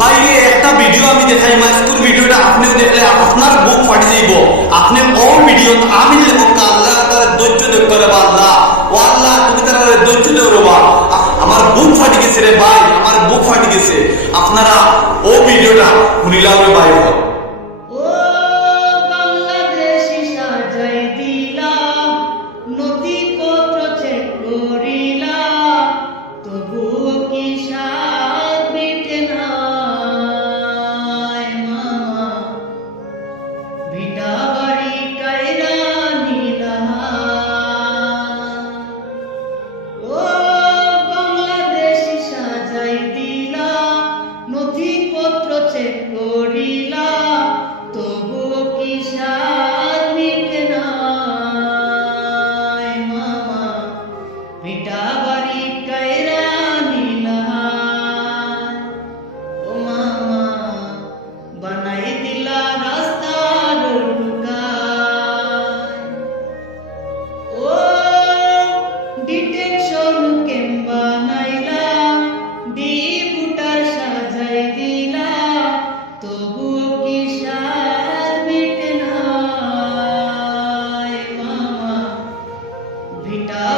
বাইরে একটা ভিডিও আমি দেখাই মাস্কুর ভিডিওটা আপনিও দেখলে আপনার বুক ফাটি যাইব। আপনি ও ভিডিও আমি লেখক আল্লাহ তার ধৈর্য দেখতে রে আল্লাহ, ও আল্লাহ তুমি তার ধৈর্য দেও রে বা। আমার বুক ফাটি গেছে রে ভাই, আমার বুক ফাটি গেছে। আপনারা ও ভিডিওটা শুনিলাম রে ভাই। Vita